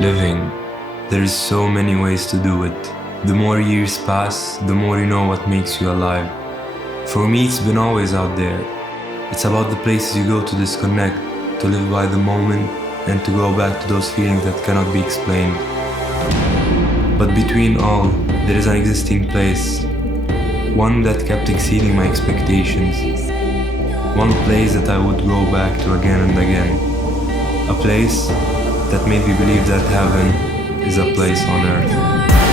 Living. There is so many ways to do it. The more years pass, the more you know what makes you alive. For me, it's been always out there. It's about the places you go to disconnect, to live by the moment, and to go back to those feelings that cannot be explained. But between all, there is an existing place. One that kept exceeding my expectations. One place that I would go back to again and again. A place that made me believe that heaven is a place on earth.